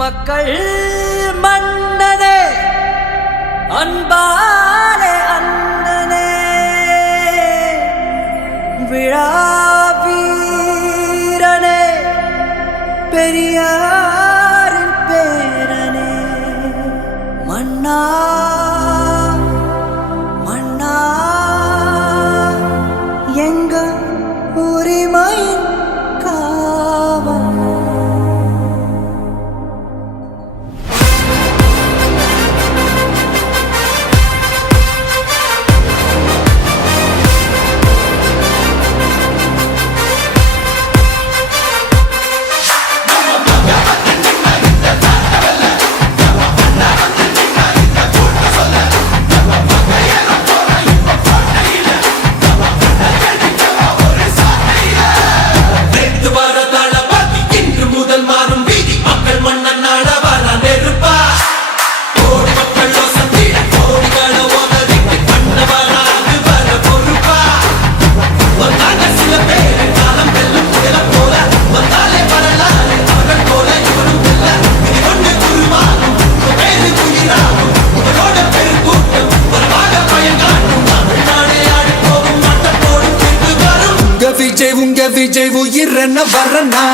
மக்கள் மன்னனே அன்பாலே அண்ணனே. விழாவீரனே பெரியாரின் பேரனே. மன்னா மன்னா எங்கள் உரிமையின் விஜய் உங்க விஜய் உயிரன வரனா